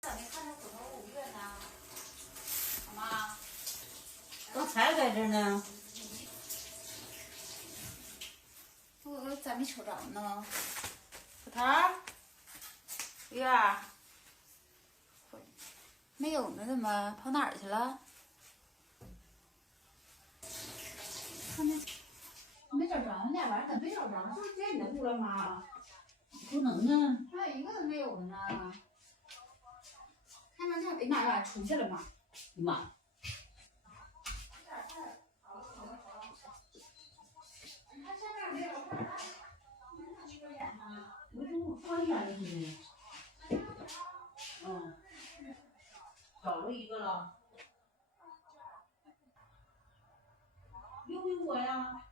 咋没看着骨头5月呢？妈，刚才在这呢。我咋没瞅着呢？小桃，月儿，没有呢，怎么跑哪儿去了？没找着呢，晚上咋没找着？是不是在你的屋了，妈？不能啊。还有一个都没有呢。看看看，哎妈呀，出去了妈！妈，我怎么放远了呢？嗯，找着一个了。有没有我呀？